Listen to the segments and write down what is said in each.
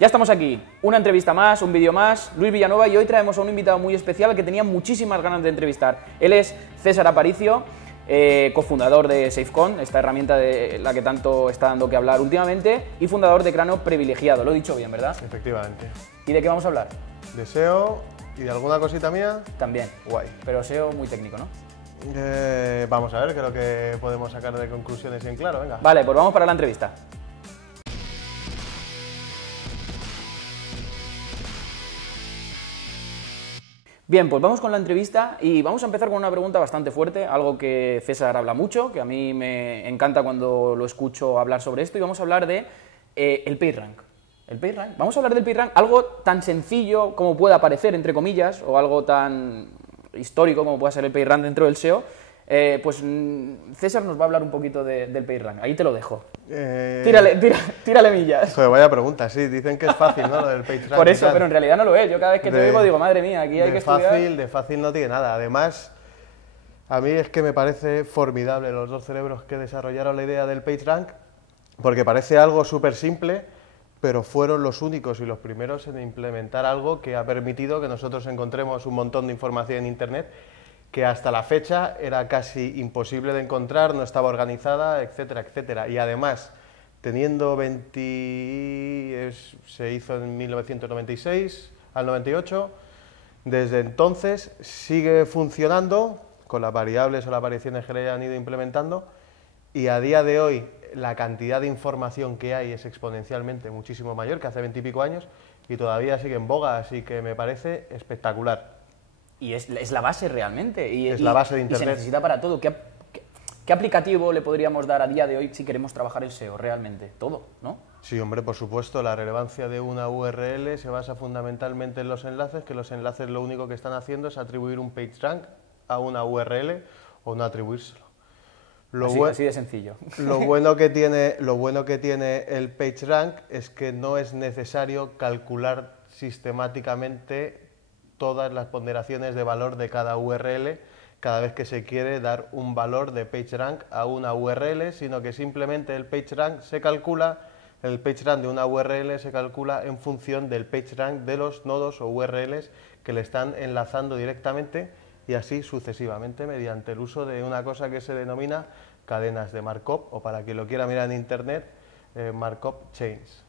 Ya estamos aquí, una entrevista más, un vídeo más, Luis Villanueva, y hoy traemos a un invitado muy especial que tenía muchísimas ganas de entrevistar. Él es César Aparicio, cofundador de SafeCon, esta herramienta de la que tanto está dando que hablar últimamente, y fundador de Cráneo Privilegiado. Lo he dicho bien, ¿verdad? Efectivamente. ¿Y de qué vamos a hablar? De SEO y de alguna cosita mía. También. Guay. Pero SEO muy técnico, ¿no? Vamos a ver, creo que podemos sacar de conclusiones bien claro, venga. Vale, pues vamos para la entrevista. Bien, pues vamos con la entrevista y vamos a empezar con una pregunta bastante fuerte, algo que César habla mucho, que a mí me encanta cuando lo escucho hablar sobre esto, y vamos a hablar de el PageRank. ¿El PageRank? Vamos a hablar del PageRank, algo tan sencillo como pueda parecer, entre comillas, o algo tan histórico como pueda ser el PageRank dentro del SEO. Pues César nos va a hablar un poquito del PageRank, ahí te lo dejo. Tírale millas. Joder, vaya pregunta, sí, dicen que es fácil, ¿no? Lo del PageRank. Por eso, pero en realidad no lo es. Yo cada vez que te oigo digo, madre mía, aquí hay que estudiar. De fácil no tiene nada. Además, a mí es que me parece formidable los dos cerebros que desarrollaron la idea del PageRank, porque parece algo súper simple, pero fueron los únicos y los primeros en implementar algo que ha permitido que nosotros encontremos un montón de información en Internet que hasta la fecha era casi imposible de encontrar, no estaba organizada, etcétera, etcétera. Y además, teniendo se hizo en 1996 al 98, desde entonces sigue funcionando con las variables o las variaciones que le han ido implementando, y a día de hoy la cantidad de información que hay es exponencialmente muchísimo mayor que hace 20 y pico años, y todavía sigue en boga, así que me parece espectacular. Y es la base realmente. Es la base de Internet. Y se necesita para todo. ¿Qué aplicativo le podríamos dar a día de hoy si queremos trabajar el SEO realmente? Todo, ¿no? Sí, hombre, por supuesto. La relevancia de una URL se basa fundamentalmente en los enlaces, que los enlaces lo único que están haciendo es atribuir un PageRank a una URL o no atribuírselo. Así de sencillo. Lo bueno que tiene el PageRank es que no es necesario calcular sistemáticamente todas las ponderaciones de valor de cada URL cada vez que se quiere dar un valor de PageRank a una URL, sino que simplemente el PageRank de una URL se calcula en función del PageRank de los nodos o URLs que le están enlazando directamente, y así sucesivamente mediante el uso de una cosa que se denomina cadenas de Markov, o para quien lo quiera mirar en Internet, Markov Chains.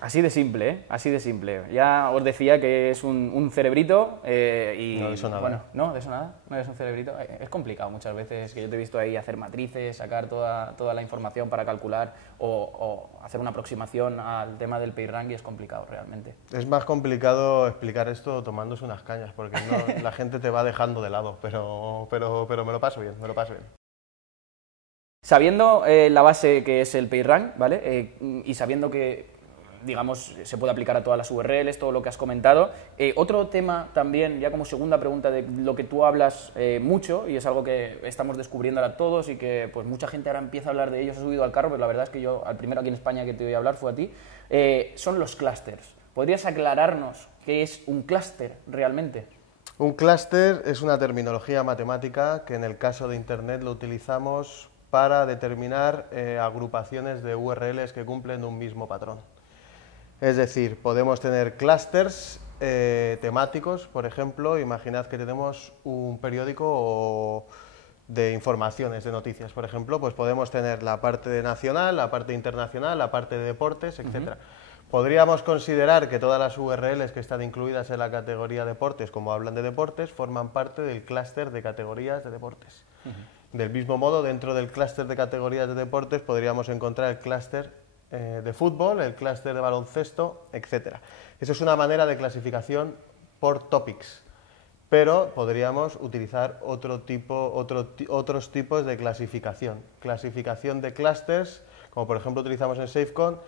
Así de simple, ¿eh? Así de simple. Ya os decía que es un cerebrito y... No de eso nada. Bueno, no, de eso nada, no es un cerebrito. Es complicado muchas veces, que yo te he visto ahí hacer matrices, sacar toda la información para calcular o hacer una aproximación al tema del PageRank, y es complicado realmente. Es más complicado explicar esto tomándose unas cañas, porque no, la gente te va dejando de lado, pero me lo paso bien, me lo paso bien. Sabiendo la base que es el PageRank, ¿vale? Y sabiendo que, digamos, se puede aplicar a todas las URLs, todo lo que has comentado. Otro tema también, ya como segunda pregunta, de lo que tú hablas mucho, y es algo que estamos descubriendo ahora todos y que pues mucha gente ahora empieza a hablar de ellos, ha subido al carro, pero la verdad es que yo, al primero aquí en España que te voy a hablar fue a ti, son los clústeres. ¿Podrías aclararnos qué es un clúster realmente? Un clúster es una terminología matemática que en el caso de Internet lo utilizamos para determinar agrupaciones de URLs que cumplen un mismo patrón. Es decir, podemos tener clústeres temáticos, por ejemplo, imaginad que tenemos un periódico de informaciones, de noticias, por ejemplo, pues podemos tener la parte de nacional, la parte internacional, la parte de deportes, etc. Podríamos considerar que todas las URLs que están incluidas en la categoría deportes, como hablan de deportes, forman parte del clúster de categorías de deportes. Del mismo modo, dentro del clúster de categorías de deportes podríamos encontrar el clúster de fútbol, el clúster de baloncesto, etc. Eso es una manera de clasificación por topics, pero podríamos utilizar otros tipos de clasificación. Clasificación de clústeres, como por ejemplo utilizamos en SafeCon,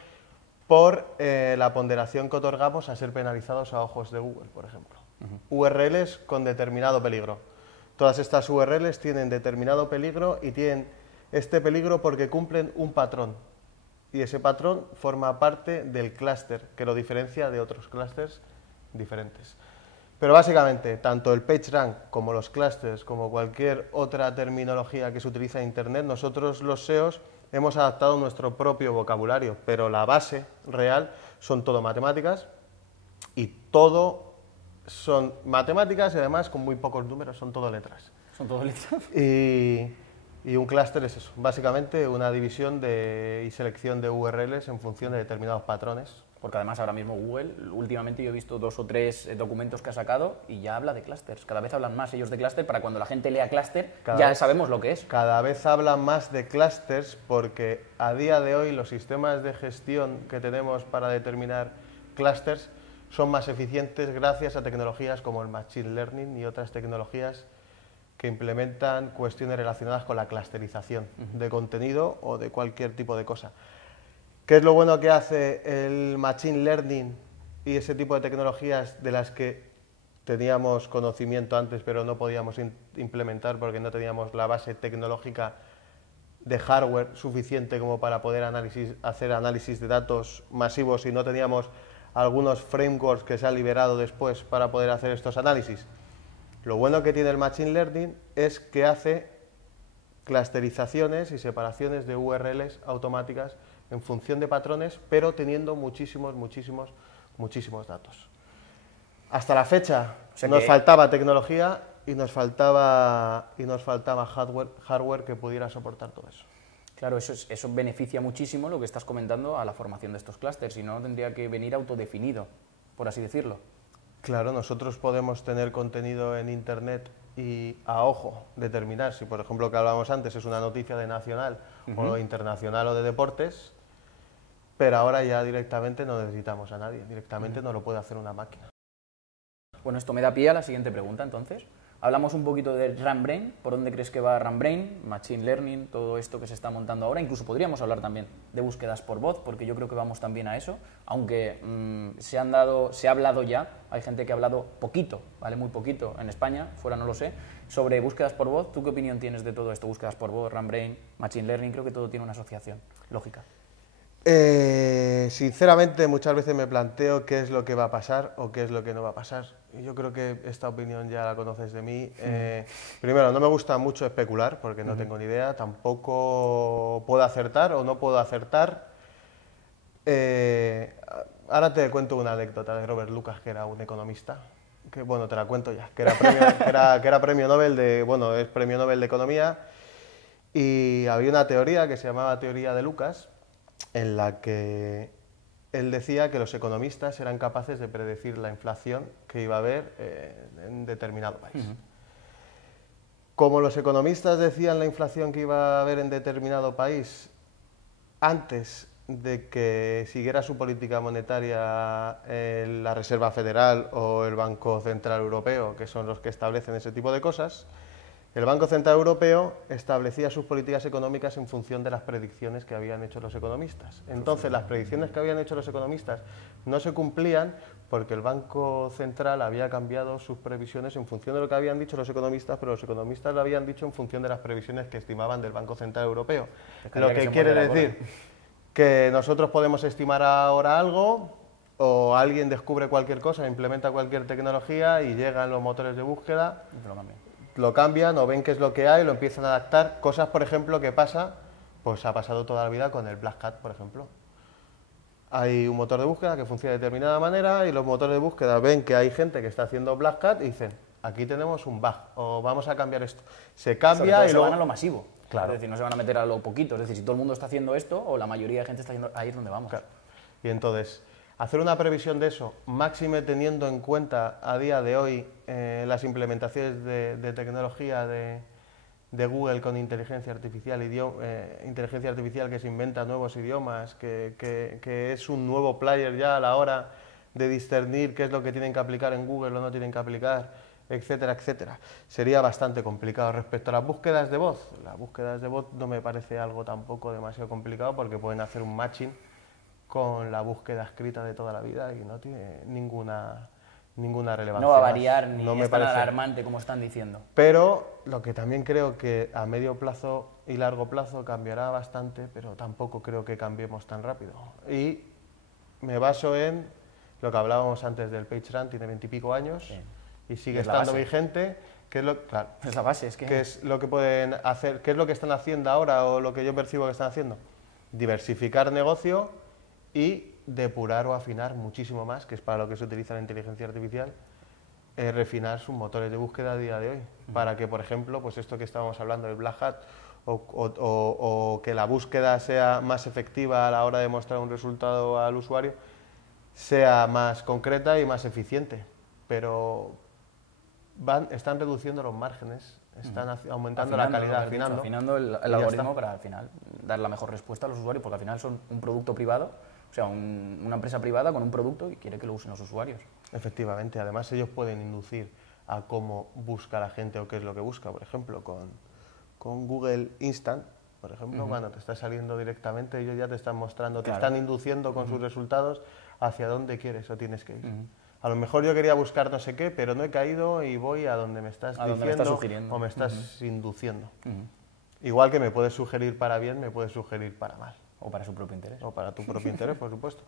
por la ponderación que otorgamos a ser penalizados a ojos de Google, por ejemplo. URLs con determinado peligro. Todas estas URLs tienen determinado peligro, y tienen este peligro porque cumplen un patrón, y ese patrón forma parte del clúster, que lo diferencia de otros clústeres diferentes. Pero básicamente, tanto el PageRank como los clústeres, como cualquier otra terminología que se utiliza en Internet, nosotros los SEOs hemos adaptado nuestro propio vocabulario, pero la base real son todo matemáticas y todo son matemáticas y además con muy pocos números, son todo letras. Son todo letras. Y un clúster es eso, básicamente una división y selección de URLs en función de determinados patrones. Porque además ahora mismo Google, últimamente yo he visto 2 o 3 documentos que ha sacado y ya habla de clústeres. Cada vez hablan más ellos de clúster para cuando la gente lea clúster ya sabemos lo que es. Cada vez hablan más de clústeres porque a día de hoy los sistemas de gestión que tenemos para determinar clústeres son más eficientes gracias a tecnologías como el Machine Learning y otras tecnologías que implementan cuestiones relacionadas con la clusterización de contenido o de cualquier tipo de cosa. ¿Qué es lo bueno que hace el Machine Learning y ese tipo de tecnologías de las que teníamos conocimiento antes pero no podíamos implementar porque no teníamos la base tecnológica de hardware suficiente como para poder hacer análisis de datos masivos y no teníamos algunos frameworks que se han liberado después para poder hacer estos análisis? Lo bueno que tiene el Machine Learning es que hace clusterizaciones y separaciones de URLs automáticas en función de patrones, pero teniendo muchísimos datos. Hasta la fecha nos faltaba tecnología y nos faltaba hardware que pudiera soportar todo eso. Claro, eso beneficia muchísimo lo que estás comentando a la formación de estos clústeres, si no tendría que venir autodefinido, por así decirlo. Claro, nosotros podemos tener contenido en Internet y a ojo determinar si, por ejemplo, lo que hablábamos antes es una noticia de nacional o internacional o de deportes, pero ahora ya directamente no necesitamos a nadie, directamente no lo puede hacer una máquina. Bueno, esto me da pie a la siguiente pregunta, entonces. Hablamos un poquito de RunBrain, ¿por dónde crees que va RunBrain, Machine Learning, todo esto que se está montando ahora? Incluso podríamos hablar también de búsquedas por voz, porque yo creo que vamos también a eso, aunque se ha hablado ya, hay gente que ha hablado poquito, ¿vale? Muy poquito en España, fuera no lo sé, sobre búsquedas por voz. ¿Tú qué opinión tienes de todo esto? Búsquedas por voz, RunBrain, Machine Learning, creo que todo tiene una asociación lógica. Sinceramente, muchas veces me planteo qué es lo que va a pasar o qué es lo que no va a pasar. Y yo creo que esta opinión ya la conoces de mí. Primero, no me gusta mucho especular porque no tengo ni idea. Tampoco puedo acertar o no puedo acertar. Ahora te cuento una anécdota de Robert Lucas, que era un economista. Que, bueno, te la cuento ya. Que era premio Nobel es premio Nobel de Economía. Y había una teoría que se llamaba teoría de Lucas, en la que él decía que los economistas eran capaces de predecir la inflación que iba a haber en determinado país. Como los economistas decían la inflación que iba a haber en determinado país antes de que siguiera su política monetaria la Reserva Federal o el Banco Central Europeo, que son los que establecen ese tipo de cosas, el Banco Central Europeo establecía sus políticas económicas en función de las predicciones que habían hecho los economistas. Entonces, las predicciones que habían hecho los economistas no se cumplían porque el Banco Central había cambiado sus previsiones en función de lo que habían dicho los economistas, pero los economistas lo habían dicho en función de las previsiones que estimaban del Banco Central Europeo. Lo que quiere decir que nosotros podemos estimar ahora algo, o alguien descubre cualquier cosa, implementa cualquier tecnología y llegan los motores de búsqueda, lo cambian o ven qué es lo que hay, lo empiezan a adaptar. Cosas, por ejemplo, que pasa, pues ha pasado toda la vida con el Black Hat, por ejemplo. Hay un motor de búsqueda que funciona de determinada manera y los motores de búsqueda ven que hay gente que está haciendo Black Hat y dicen, aquí tenemos un bug o vamos a cambiar esto. Se cambia y luego se van a lo masivo. Claro. Es decir, no se van a meter a lo poquito. Es decir, si todo el mundo está haciendo esto o la mayoría de gente está haciendo, ahí es donde vamos. Claro. Y entonces, hacer una previsión de eso, máxime teniendo en cuenta a día de hoy las implementaciones de tecnología de Google con inteligencia artificial que se inventa nuevos idiomas, que es un nuevo player ya a la hora de discernir qué es lo que tienen que aplicar en Google o no tienen que aplicar, etcétera, etcétera. Sería bastante complicado. Respecto a las búsquedas de voz, las búsquedas de voz no me parece algo tampoco demasiado complicado porque pueden hacer un matching con la búsqueda escrita de toda la vida y no tiene ninguna relevancia. No va a variar ni no es tan alarmante como están diciendo. Pero lo que también creo que a medio plazo y largo plazo cambiará bastante, pero tampoco creo que cambiemos tan rápido. Y me baso en lo que hablábamos antes del PageRank, tiene 20 y pico años y sigue estando vigente. Claro, Es la base, es que... ¿qué es lo que pueden hacer? ¿Qué es lo que están haciendo ahora o lo que yo percibo que están haciendo? Diversificar negocio y depurar o afinar muchísimo más, que es para lo que se utiliza la inteligencia artificial, refinar sus motores de búsqueda a día de hoy, para que, por ejemplo, pues esto que estábamos hablando del Black Hat, o que la búsqueda sea más efectiva a la hora de mostrar un resultado al usuario, sea más concreta y más eficiente. Pero están reduciendo los márgenes, están aumentando la calidad, afinando el algoritmo para al final dar la mejor respuesta a los usuarios, porque al final son un producto privado, o sea, una empresa privada con un producto y quiere que lo usen los usuarios. Efectivamente, además ellos pueden inducir a cómo busca la gente o qué es lo que busca, por ejemplo, con Google Instant, por ejemplo, cuando te está saliendo directamente, ellos ya te están mostrando, te están induciendo con sus resultados hacia dónde quieres o tienes que ir. A lo mejor yo quería buscar no sé qué, pero no he caído y voy a donde me estás diciendo o me estás induciendo. Igual que me puedes sugerir para bien, me puedes sugerir para mal. O para su propio interés. O para tu propio interés, por supuesto.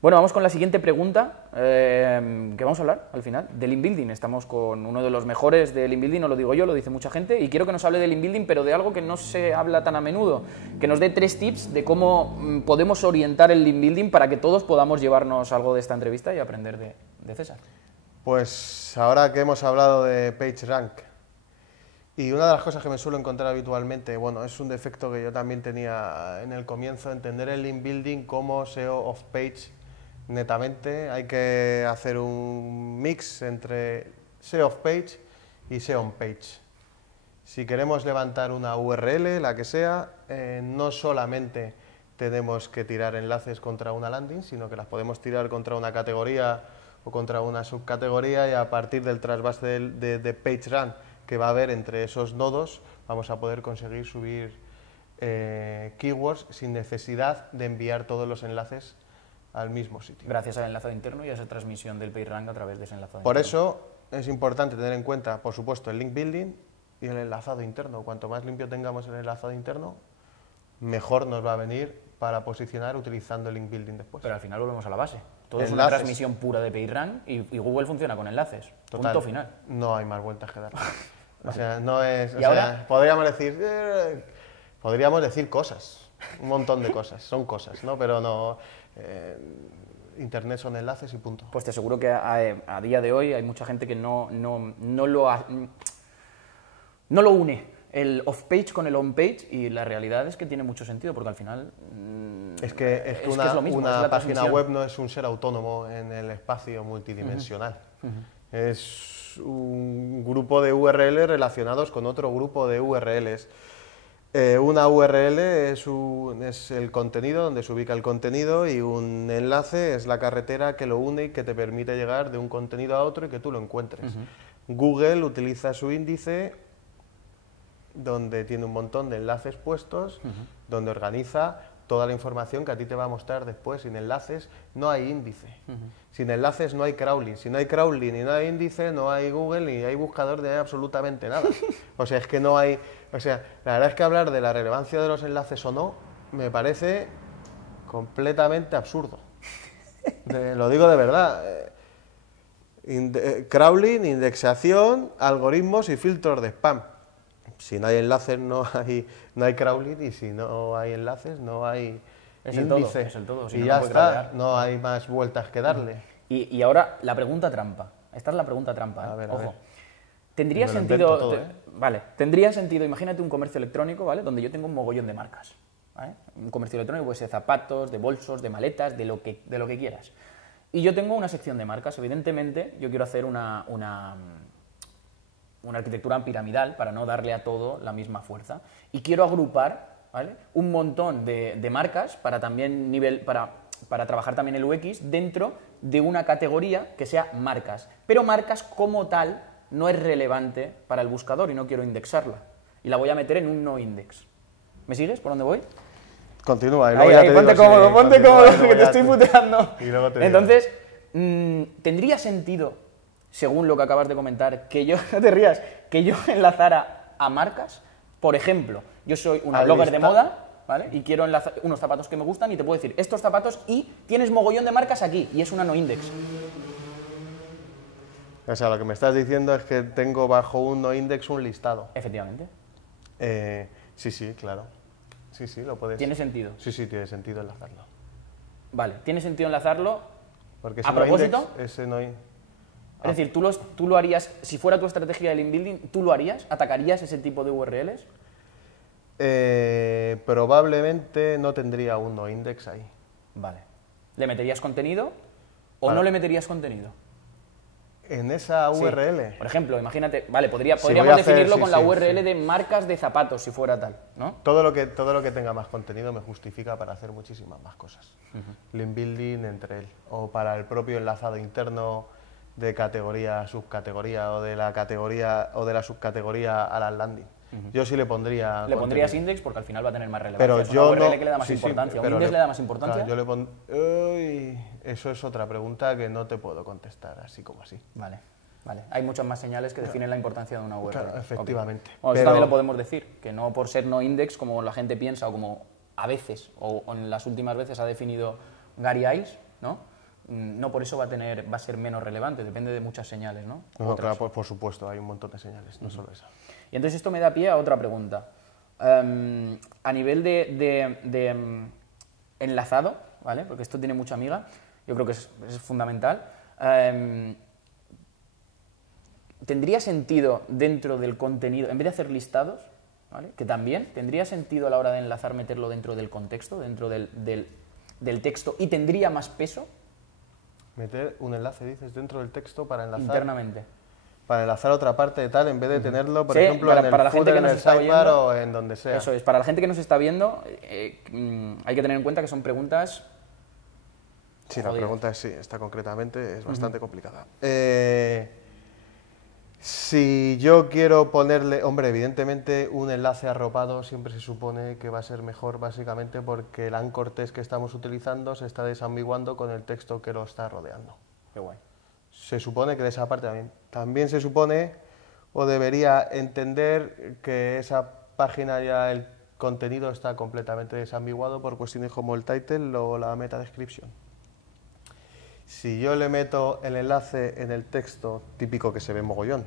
Bueno, vamos con la siguiente pregunta, que vamos a hablar al final, del inbuilding. Estamos con uno de los mejores del inbuilding, no lo digo yo, lo dice mucha gente, y quiero que nos hable del inbuilding, pero de algo que no se habla tan a menudo, que nos dé 3 tips de cómo podemos orientar el inbuilding para que todos podamos llevarnos algo de esta entrevista y aprender de César. Pues ahora que hemos hablado de PageRank, y una de las cosas que me suelo encontrar habitualmente, bueno, es un defecto que yo también tenía en el comienzo, entender el inbuilding como SEO off-page netamente. Hay que hacer un mix entre SEO off-page y SEO on-page. Si queremos levantar una URL, la que sea, no solamente tenemos que tirar enlaces contra una landing, sino que las podemos tirar contra una categoría o contra una subcategoría, y a partir del trasvase de PageRank que va a haber entre esos nodos, vamos a poder conseguir subir keywords sin necesidad de enviar todos los enlaces al mismo sitio. Gracias al enlazado interno y a esa transmisión del PageRank a través de ese enlazado Por interno. eso es importante tener en cuenta, por supuesto, el link building y el enlazado interno. Cuanto más limpio tengamos el enlazado interno, mejor nos va a venir para posicionar utilizando el link building después. Pero al final volvemos a la base. Todo es una transmisión pura de PageRank y Google funciona con enlaces. Total, punto final. No hay más vueltas que dar. O sea, no es... ¿Y ahora? Podríamos decir cosas, un montón de cosas, son cosas, ¿no? Pero no... Internet son enlaces y punto. Pues te aseguro que a día de hoy hay mucha gente que no lo une el off-page con el on-page, y la realidad es que tiene mucho sentido, porque al final es que una página web no es un ser autónomo en el espacio multidimensional. Es un grupo de URLs relacionados con otro grupo de URLs. Una URL es el contenido, donde se ubica el contenido, y un enlace es la carretera que lo une y que te permite llegar de un contenido a otro y que tú lo encuentres. Google utiliza su índice, donde tiene un montón de enlaces puestos, donde organiza toda la información que a ti te va a mostrar después. Sin enlaces no hay índice. Sin enlaces no hay crawling. Si no hay crawling y no hay índice, no hay Google ni hay buscador de absolutamente nada. O sea, es que no hay... O sea, la verdad es que hablar de la relevancia de los enlaces o no me parece completamente absurdo. Lo digo de verdad. Crawling, indexación, algoritmos y filtros de spam. Si no hay enlaces no hay crawling, y si no hay enlaces no hay índice. Es el todo. Y ya está, no hay más vueltas que darle. Y ahora la pregunta trampa. Esta es la pregunta trampa. A ver, Ojo. ¿Tendría sentido, vale, tendría sentido, imagínate un comercio electrónico, ¿vale? Donde yo tengo un mogollón de marcas, ¿vale? Un comercio electrónico puede ser de zapatos, de bolsos, de maletas, de lo que quieras. Y yo tengo una sección de marcas. Evidentemente, yo quiero hacer una arquitectura piramidal para no darle a todo la misma fuerza. Y quiero agrupar, ¿vale?, un montón de marcas para también para trabajar también el UX dentro de una categoría que sea marcas. Pero marcas como tal no es relevante para el buscador y no quiero indexarla. Y la voy a meter en un no index. ¿Me sigues por dónde voy? Continúa. Ponte cómodo, que te estoy puteando. Entonces, ¿tendría sentido, según lo que acabas de comentar, que yo, no te rías, que yo enlazara a marcas? Por ejemplo, yo soy una blogger de moda, ¿vale? Y quiero enlazar unos zapatos que me gustan y te puedo decir estos zapatos y tienes mogollón de marcas aquí, y es una no index. O sea, lo que me estás diciendo es que tengo bajo un noindex un listado. Efectivamente. Sí, sí, claro. Sí, sí, lo puedes... ¿Tiene sentido? Sí, sí, tiene sentido enlazarlo. Vale, ¿tiene sentido enlazarlo? Porque ¿A propósito? Ese noindex... Es decir, ¿tú lo harías, si fuera tu estrategia del inbuilding, tú lo harías? ¿Atacarías ese tipo de URLs? Probablemente no tendría un noindex ahí. Vale. ¿Le meterías contenido o no le meterías contenido? En esa Sí. URL. Por ejemplo, imagínate, vale, voy podríamos a hacer- definirlo sí, con la sí, URL sí. de marcas de zapatos, si fuera tal, ¿no? Todo lo que tenga más contenido me justifica para hacer muchísimas más cosas. Link building entre él. O para el propio enlazado interno de categoría a subcategoría o de la categoría o de la subcategoría a la landing. Yo sí le pondría... Le pondrías contenido. index porque al final va a tener más relevancia. Pero Es una yo URL no... que le da más sí, sí, importancia. ¿Un pero index le da más importancia? Claro, yo le Uy, eso es otra pregunta que no te puedo contestar así como así. Vale, vale. Hay muchas más señales que definen la importancia de una URL. Claro, efectivamente. Ok. Bueno, eso Pero- también lo podemos decir, que no por ser no index, como la gente piensa, o como a veces, o en las últimas veces ha definido Gary Iles, ¿no? No por eso va a ser menos relevante, depende de muchas señales, ¿no? No, Otras. claro, por supuesto, hay un montón de señales, no solo esa. Y entonces esto me da pie a otra pregunta. A nivel de enlazado, ¿vale? Porque esto tiene mucha amiga, yo creo que es fundamental. ¿Tendría sentido dentro del contenido, en vez de hacer listados, ¿vale? Que también tendría sentido a la hora de enlazar meterlo dentro del contexto, dentro del texto, y tendría más peso Meter un enlace, dices, dentro del texto para enlazar... internamente? Para enlazar otra parte de tal, en vez de tenerlo, por Sí, ejemplo, para en el la gente footer, que en nos el está sidebar oyendo, o en donde sea. Eso es, para la gente que nos está viendo, hay que tener en cuenta que son preguntas... Sí, la Jodidas. pregunta es sí, esta concretamente es bastante complicada. Si yo quiero ponerle, hombre, evidentemente un enlace arropado siempre se supone que va a ser mejor, básicamente porque el anchor text que estamos utilizando se está desambiguando con el texto que lo está rodeando. Qué guay. Se supone que de esa parte también se supone o debería entender que esa página ya el contenido está completamente desambiguado por cuestiones como el title o la meta description. Si yo le meto el enlace en el texto típico que se ve mogollón,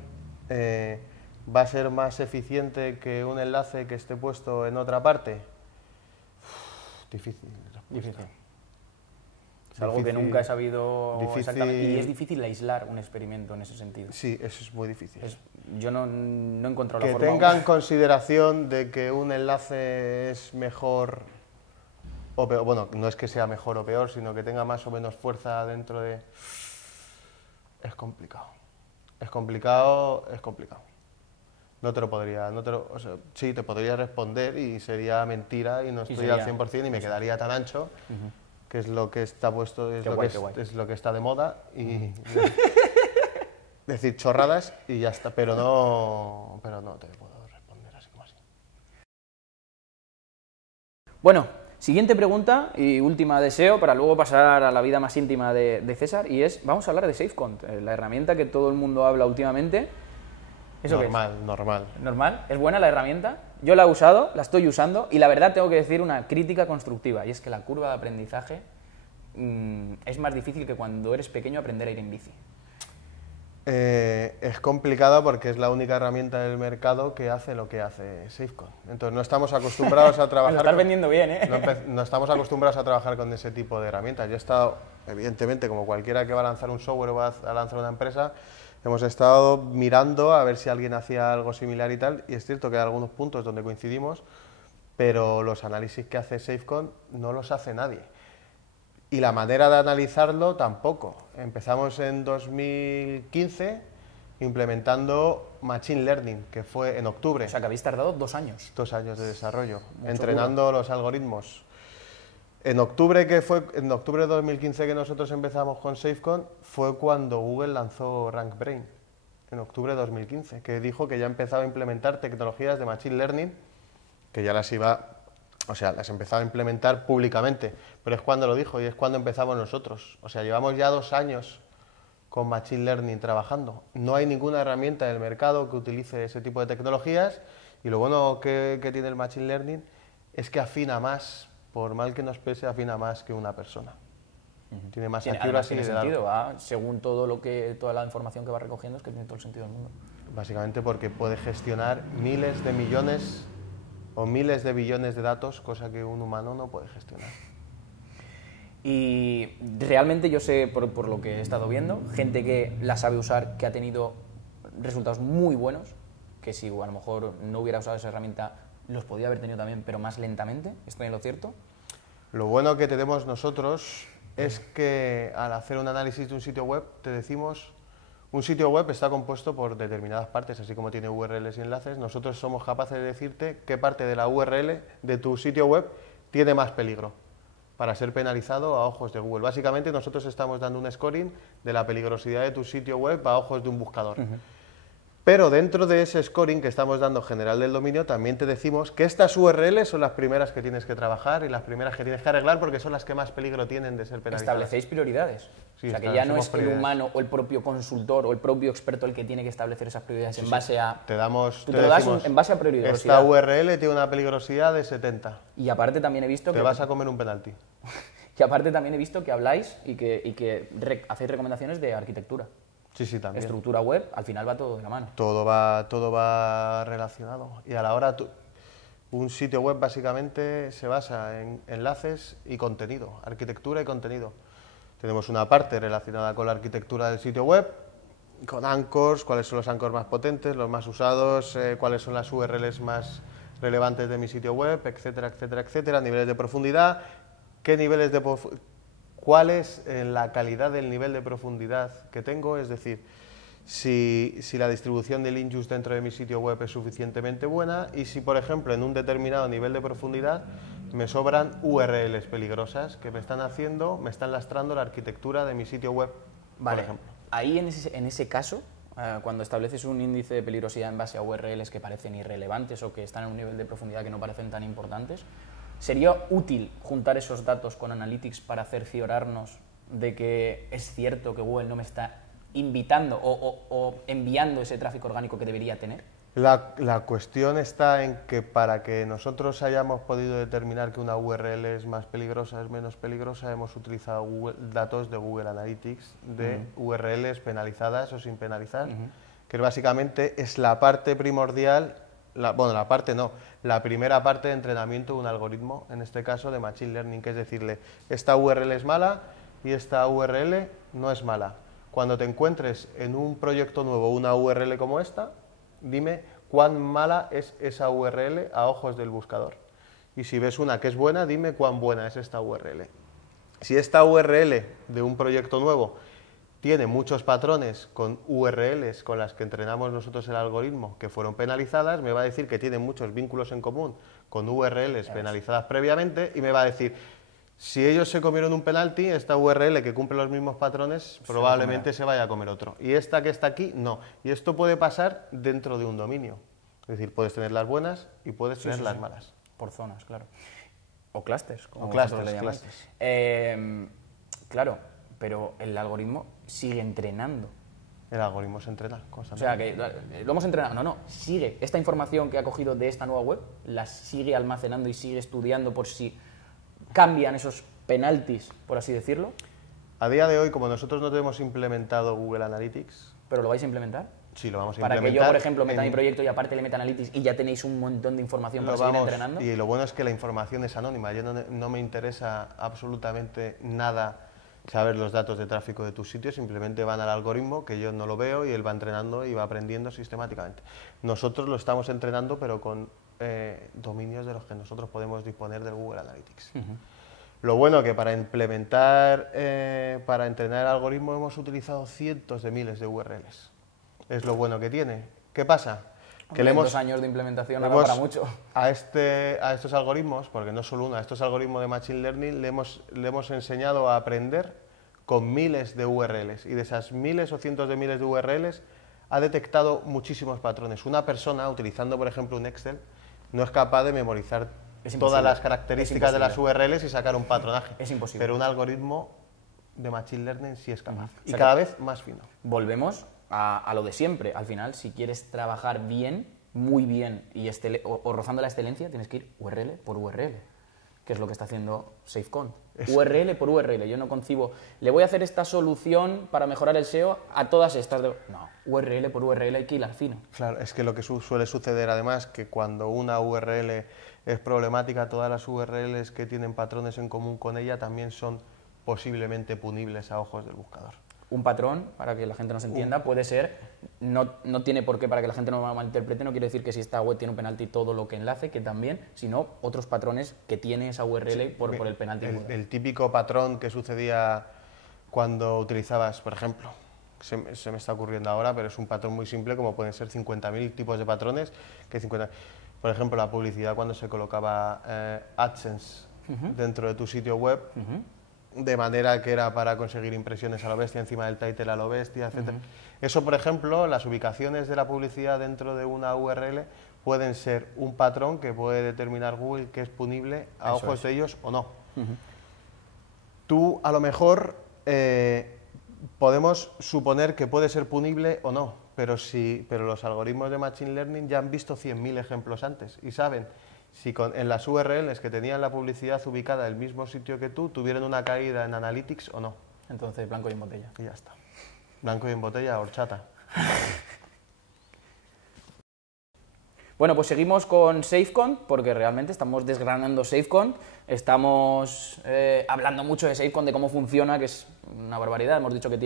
¿va a ser más eficiente que un enlace que esté puesto en otra parte? Difícil. Difícil. Es algo que Difícil. nunca he sabido Difícil. exactamente. Y es difícil aislar un experimento en ese sentido. Sí, eso es muy difícil. Yo no he encontrado Que la forma... tengan consideración de que un enlace es mejor o peor, bueno, no es que sea mejor o peor, sino que tenga más o menos fuerza dentro de... Es complicado. Es complicado, es complicado. No te lo podría, o sea, sí, te podría responder y sería mentira y no estoy sería- al 100% y me quedaría tan ancho, que es lo que está puesto, Qué guay, qué guay. es lo que está de moda y... decir chorradas y ya está, pero no te puedo responder así como así. Bueno, siguiente pregunta y última deseo para luego pasar a la vida más íntima de César, y es, vamos a hablar de SafeCont, la herramienta que todo el mundo habla últimamente. ¿Eso qué es? Normal. ¿Normal? ¿Es buena la herramienta? Yo la he usado, la estoy usando, y la verdad tengo que decir una crítica constructiva, y es que la curva de aprendizaje es más difícil que cuando eres pequeño aprender a ir en bici. Es complicado porque es la única herramienta del mercado que hace lo que hace SafeCont. Entonces no estamos acostumbrados a trabajar... Lo estás vendiendo bien, ¿eh? No estamos acostumbrados a trabajar con ese tipo de herramientas. Yo he estado, evidentemente, como cualquiera que va a lanzar un software o va a lanzar una empresa, hemos estado mirando a ver si alguien hacía algo similar y tal, y es cierto que hay algunos puntos donde coincidimos, pero los análisis que hace SafeCont no los hace nadie. Y la manera de analizarlo tampoco. Empezamos en 2015 implementando Machine Learning, que fue en octubre. O sea, que habéis tardado 2 años. 2 años de desarrollo, Mucho entrenando los algoritmos. En octubre de 2015 que nosotros empezamos con SafeCont fue cuando Google lanzó RankBrain, en octubre de 2015, que dijo que ya empezaba a implementar tecnologías de Machine Learning, que ya las empezaba a implementar públicamente, pero es cuando lo dijo y es cuando empezamos nosotros. O sea, llevamos ya 2 años con Machine Learning trabajando. No hay ninguna herramienta del mercado que utilice ese tipo de tecnologías, y lo bueno que tiene el Machine Learning es que afina más, por mal que nos pese, afina más que una persona. Tiene más Además accuracy tiene de largo. sentido, ¿va? Según toda la información que va recogiendo, es que tiene todo el sentido del mundo. Básicamente porque puede gestionar miles de millones o miles de billones de datos, cosa que un humano no puede gestionar. Y realmente yo sé, por lo que he estado viendo, gente que la sabe usar, que ha tenido resultados muy buenos, que si a lo mejor no hubiera usado esa herramienta, los podía haber tenido también, pero más lentamente. ¿Estoy en lo cierto? Lo bueno que tenemos nosotros es que al hacer un análisis de un sitio web, te decimos, un sitio web está compuesto por determinadas partes, así como tiene URLs y enlaces, nosotros somos capaces de decirte qué parte de la URL de tu sitio web tiene más peligro para ser penalizado a ojos de Google. Básicamente nosotros estamos dando un scoring de la peligrosidad de tu sitio web a ojos de un buscador. Pero dentro de ese scoring que estamos dando general del dominio, también te decimos que estas URLs son las primeras que tienes que trabajar y las primeras que tienes que arreglar porque son las que más peligro tienen de ser penalizadas. Establecéis prioridades. Sí, o sea, que ya no es el prioridades. humano o el propio consultor o el propio experto el que tiene que establecer esas prioridades en base a... Te damos, Tú te te lo das decimos, en base a esta peligrosidad. URL tiene una peligrosidad de 70. Y aparte también he visto Te que... vas a comer un penalti. Y aparte también he visto que habláis y que hacéis recomendaciones de arquitectura. Sí, sí, también. Estructura web, al final va todo de la mano. Todo va relacionado. Y a la hora, un sitio web básicamente se basa en enlaces y contenido, arquitectura y contenido. Tenemos una parte relacionada con la arquitectura del sitio web, con anchors, cuáles son los anchors más potentes, los más usados, cuáles son las URLs más relevantes de mi sitio web, etcétera, etcétera, etcétera, niveles de profundidad, qué niveles de cuál es la calidad del nivel de profundidad que tengo, es decir, si la distribución del in-use dentro de mi sitio web es suficientemente buena y si, por ejemplo, en un determinado nivel de profundidad me sobran URLs peligrosas que me están lastrando la arquitectura de mi sitio web, por ejemplo. Ahí en ese caso, cuando estableces un índice de peligrosidad en base a URLs que parecen irrelevantes o que están en un nivel de profundidad que no parecen tan importantes, ¿sería útil juntar esos datos con Analytics para cerciorarnos de que es cierto que Google no me está invitando o enviando ese tráfico orgánico que debería tener? La cuestión está en que para que nosotros hayamos podido determinar que una URL es más peligrosa, es menos peligrosa, hemos utilizado datos de Google Analytics de URLs penalizadas o sin penalizar, que básicamente es la parte primordial, la primera parte de entrenamiento de un algoritmo, en este caso de Machine Learning, que es decirle, esta URL es mala y esta URL no es mala. Cuando te encuentres en un proyecto nuevo una URL como esta, dime cuán mala es esa URL a ojos del buscador. Y si ves una que es buena, dime cuán buena es esta URL. Si esta URL de un proyecto nuevo tiene muchos patrones con URLs con las que entrenamos nosotros el algoritmo que fueron penalizadas, me va a decir que tiene muchos vínculos en común con URLs penalizadas previamente y me va a decir, si ellos se comieron un penalti, esta URL que cumple los mismos patrones probablemente se vaya a comer otro. Y esta que está aquí, no. Y esto puede pasar dentro de un dominio. Es decir, puedes tener las buenas y puedes tener las malas. Por zonas, claro. O clusters, como clusters, le llamáis. Claro, pero el algoritmo sigue entrenando. El algoritmo se entrena O constantemente. sea, que lo hemos entrenado. No, sigue. Esta información que ha cogido de esta nueva web, la sigue almacenando y sigue estudiando por si cambian esos penaltis, por así decirlo. A día de hoy, como nosotros no tenemos implementado Google Analytics... ¿Pero lo vais a implementar? Sí, lo vamos a Para implementar. que yo, por ejemplo, meta mi proyecto y aparte le meta Analytics y ya tenéis un montón de información para seguir entrenando. Y lo bueno es que la información es anónima. Yo no me interesa absolutamente nada saber los datos de tráfico de tus sitios, simplemente van al algoritmo, que yo no lo veo, y él va entrenando y va aprendiendo sistemáticamente. Nosotros lo estamos entrenando, pero con dominios de los que nosotros podemos disponer del Google Analytics. Lo bueno que para implementar, para entrenar el algoritmo hemos utilizado cientos de miles de URLs. Es lo bueno que tiene. ¿Qué pasa? Que le hemos 2 años de implementación ahora para mucho. A estos algoritmos, porque no solo uno, a estos algoritmos de Machine Learning le hemos enseñado a aprender con miles de URLs. Y de esas miles o cientos de miles de URLs ha detectado muchísimos patrones. Una persona, utilizando por ejemplo un Excel, no es capaz de memorizar todas las características de las URLs y sacar un patronaje. Es imposible. Pero un algoritmo de Machine Learning sí es capaz. Y cada vez más fino. Volvemos a lo de siempre. Al final, si quieres trabajar bien, muy bien, o rozando la excelencia, tienes que ir URL por URL, que es lo que está haciendo SafeCon. URL por URL. Yo no concibo, le voy a hacer esta solución para mejorar el SEO a todas estas. No, URL por URL hay que hilar fino. Claro, es que lo que suele suceder además que cuando una URL es problemática, todas las URLs que tienen patrones en común con ella también son posiblemente punibles a ojos del buscador. Un patrón, para que la gente nos entienda, puede ser, no tiene por qué, para que la gente no lo malinterprete, no quiere decir que si esta web tiene un penalti todo lo que enlace, que también, sino otros patrones que tiene esa URL por el penalti. El típico patrón que sucedía cuando utilizabas, por ejemplo, se me está ocurriendo ahora, pero es un patrón muy simple, como pueden ser 50.000 tipos de patrones. Por ejemplo, la publicidad cuando se colocaba AdSense dentro de tu sitio web, de manera que era para conseguir impresiones a lo bestia, encima del title a lo bestia, etc. Eso, por ejemplo, las ubicaciones de la publicidad dentro de una URL pueden ser un patrón que puede determinar Google que es punible a ojos de ellos o no. Tú, a lo mejor, podemos suponer que puede ser punible o no, pero los algoritmos de Machine Learning ya han visto 100.000 ejemplos antes y saben si en las URLs que tenían la publicidad ubicada en el mismo sitio que tú, tuvieron una caída en Analytics o no. Entonces, blanco y en botella. Y ya está. Blanco y en botella, horchata. Bueno, pues seguimos con SafeCon, porque realmente estamos desgranando SafeCon, estamos hablando mucho de SafeCon, de cómo funciona, que es una barbaridad. Hemos dicho que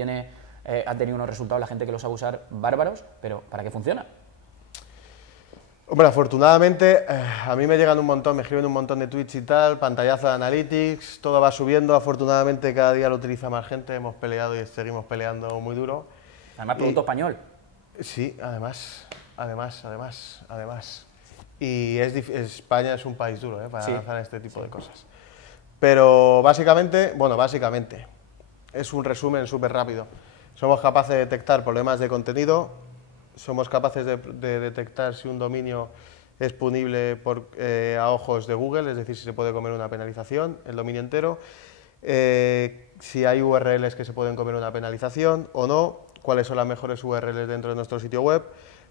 ha tenido unos resultados la gente que los sabe usar bárbaros, pero ¿para qué funciona? Hombre, afortunadamente, a mí me llegan un montón, me escriben un montón de tweets y tal, pantallazo de Analytics, todo va subiendo, afortunadamente cada día lo utiliza más gente, hemos peleado y seguimos peleando muy duro. Además, producto español. Sí, además. Y España es un país duro para lanzar este tipo de cosas. Pero básicamente, es un resumen súper rápido. Somos capaces de detectar problemas de contenido. Somos capaces de detectar si un dominio es punible a ojos de Google, es decir, si se puede comer una penalización, el dominio entero, si hay URLs que se pueden comer una penalización o no, cuáles son las mejores URLs dentro de nuestro sitio web.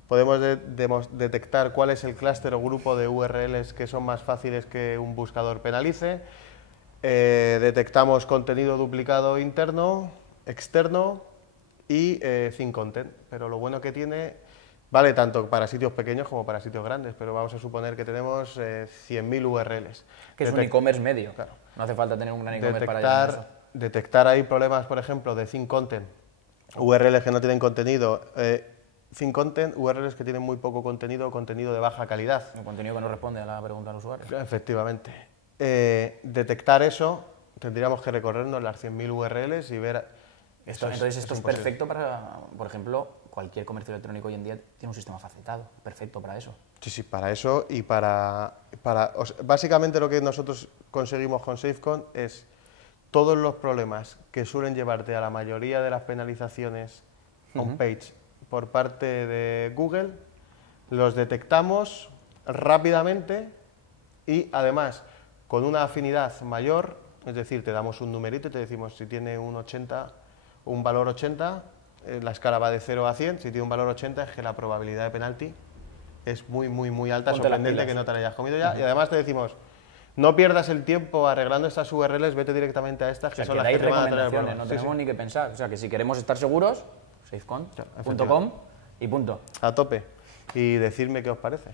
Podemos detectar cuál es el clúster o grupo de URLs que son más fáciles que un buscador penalice. Detectamos contenido duplicado interno, externo y thin content, pero lo bueno que tiene, vale tanto para sitios pequeños como para sitios grandes, pero vamos a suponer que tenemos 100.000 URLs. Que es un e-commerce medio, claro. No hace falta tener un gran e-commerce para llegar a eso. Detectar ahí problemas, por ejemplo, de thin content, URLs que no tienen contenido, thin content, URLs que tienen muy poco contenido, contenido de baja calidad. Un contenido que no responde a la pregunta del usuario. Efectivamente. Detectar eso, tendríamos que recorrernos las 100.000 URLs y ver... Entonces esto es perfecto para, por ejemplo, cualquier comercio electrónico hoy en día tiene un sistema facetado, perfecto para eso. Sí, para eso y básicamente lo que nosotros conseguimos con SafeCon es todos los problemas que suelen llevarte a la mayoría de las penalizaciones on-page por parte de Google, los detectamos rápidamente y además con una afinidad mayor, es decir, te damos un numerito y te decimos si tiene un valor 80, la escala va de 0 a 100, si tiene un valor 80 es que la probabilidad de penalti es muy, muy, muy alta, sorprendente que no te la hayas comido ya, y además te decimos, no pierdas el tiempo arreglando estas URLs, vete directamente a estas, que son las que te van a traer problemas. No tenemos ni que pensar, o sea que si queremos estar seguros, safecon.com y punto. A tope, y decirme qué os parece.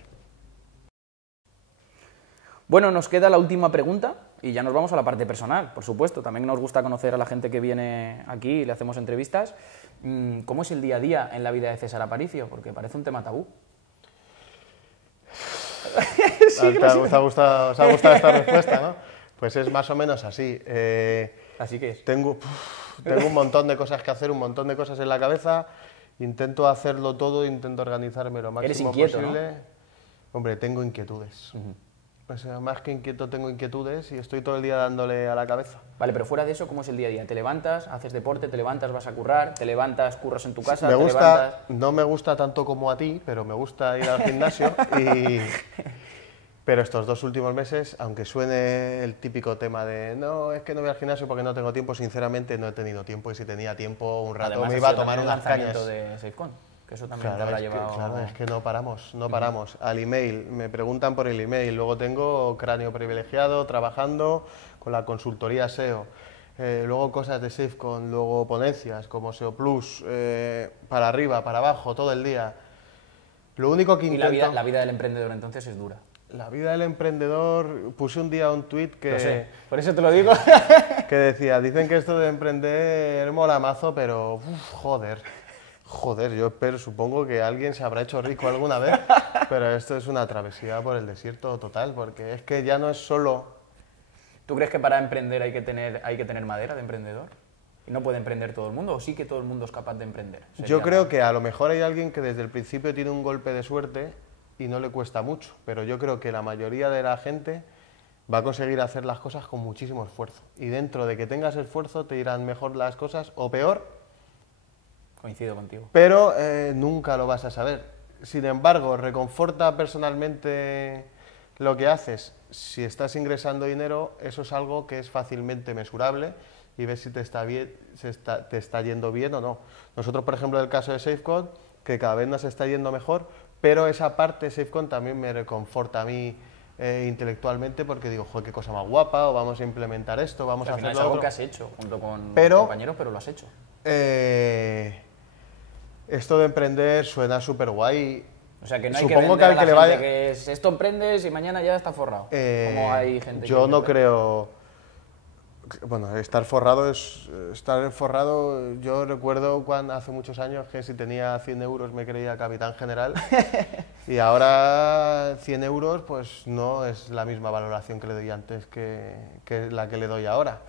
Bueno, nos queda la última pregunta y ya nos vamos a la parte personal, por supuesto. También nos gusta conocer a la gente que viene aquí y le hacemos entrevistas. ¿Cómo es el día a día en la vida de César Aparicio? Porque parece un tema tabú. Sí, ¿Os ha gustado esta respuesta, no? Pues es más o menos así. Así que es. Tengo un montón de cosas que hacer, un montón de cosas en la cabeza. Intento hacerlo todo, intento organizarme lo máximo Eres inquieto, posible. ¿no? Hombre, tengo inquietudes. O sea, más que inquieto, tengo inquietudes y estoy todo el día dándole a la cabeza. Vale, pero fuera de eso, ¿cómo es el día a día? ¿Te levantas, haces deporte, te levantas, vas a currar, te levantas, curras en tu casa, No me gusta tanto como a ti, pero me gusta ir al gimnasio Pero estos 2 últimos meses, aunque suene el típico tema de no, es que no voy al gimnasio porque no tengo tiempo, sinceramente no he tenido tiempo y si tenía tiempo un rato me iba a tomar unas cañas. De SafeCon. Que eso también te habrá llevado... Claro, es que no paramos. Al email, me preguntan por el email, luego tengo cráneo privilegiado, trabajando, con la consultoría SEO, luego cosas de SafeCon, luego ponencias como SEO Plus, para arriba, para abajo, todo el día. Lo único que Y intento... la vida del emprendedor entonces es dura. La vida del emprendedor, puse un día un tuit que... Lo sé, por eso te lo digo. que decía, dicen que esto de emprender mola mazo, pero joder, yo espero, supongo que alguien se habrá hecho rico alguna vez, pero esto es una travesía por el desierto total, porque es que ya no es solo... ¿Tú crees que para emprender hay que tener madera de emprendedor? ¿Y no puede emprender todo el mundo? ¿O sí que todo el mundo es capaz de emprender? Yo creo que a lo mejor hay alguien que desde el principio tiene un golpe de suerte y no le cuesta mucho, pero yo creo que la mayoría de la gente va a conseguir hacer las cosas con muchísimo esfuerzo. Y dentro de que tengas esfuerzo te irán mejor las cosas o peor. Coincido contigo. Pero nunca lo vas a saber. Sin embargo, reconforta personalmente lo que haces. Si estás ingresando dinero, eso es algo que es fácilmente mesurable y ves si te está yendo bien o no. Nosotros, por ejemplo, en el caso de SafeCon, que cada vez nos está yendo mejor, pero esa parte de SafeCon también me reconforta a mí intelectualmente porque digo, joder, qué cosa más guapa, o vamos a implementar esto, vamos a hacer es lo algo otro. que has hecho junto con Pero, compañeros, pero lo has hecho. Esto de emprender suena súper guay. O sea, que no hay Supongo que vender que al que le vaya... que es, esto emprendes y mañana ya está forrado. Como hay gente yo que no creo... Bueno, estar forrado, yo recuerdo cuando hace muchos años que si tenía 100 euros me creía capitán general y ahora 100 euros pues no es la misma valoración que le doy antes que la que le doy ahora.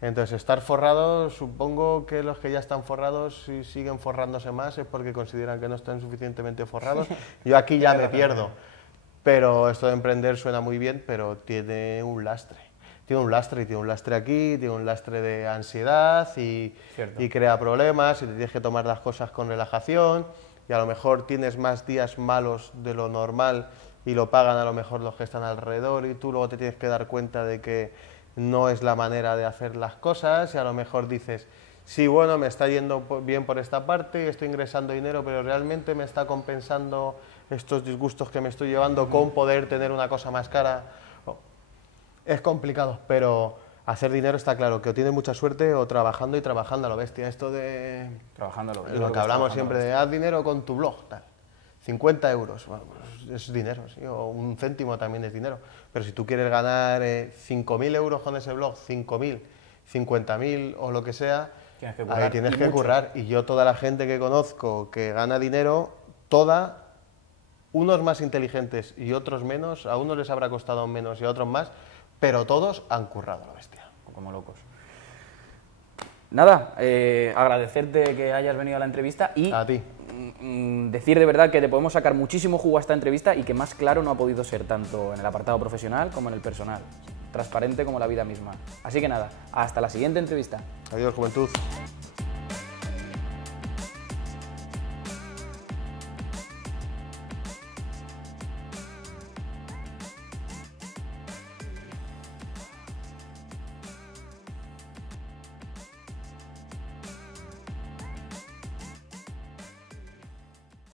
Entonces estar forrado, supongo que los que ya están forrados si siguen forrándose más es porque consideran que no están suficientemente forrados. Yo aquí ya me pierdo, pero esto de emprender suena muy bien, pero tiene un lastre. Tiene un lastre aquí, tiene un lastre de ansiedad y crea problemas y te tienes que tomar las cosas con relajación y a lo mejor tienes más días malos de lo normal y lo pagan a lo mejor los que están alrededor y tú luego te tienes que dar cuenta de que no es la manera de hacer las cosas y a lo mejor dices, sí, bueno, me está yendo bien por esta parte, estoy ingresando dinero, pero realmente me está compensando estos disgustos que me estoy llevando con poder tener una cosa más cara. Es complicado, pero hacer dinero está claro, que o tienes mucha suerte o trabajando y trabajando a lo bestia. Esto de... Trabajando a lo lo que hablamos siempre de haz dinero con tu blog, tal. 50 euros, bueno, pues es dinero, ¿sí? O un céntimo también es dinero. Pero si tú quieres ganar 5.000 euros con ese blog, 5.000, 50.000 o lo que sea, ahí tienes que currar. Y yo toda la gente que conozco que gana dinero, unos más inteligentes y otros menos, a unos les habrá costado menos y a otros más, pero todos han currado a la bestia. Como locos. Nada, agradecerte que hayas venido a la entrevista y a ti. Decir de verdad que te podemos sacar muchísimo jugo a esta entrevista y que más claro no ha podido ser tanto en el apartado profesional como en el personal. Transparente como la vida misma. Así que nada, hasta la siguiente entrevista. Adiós, juventud.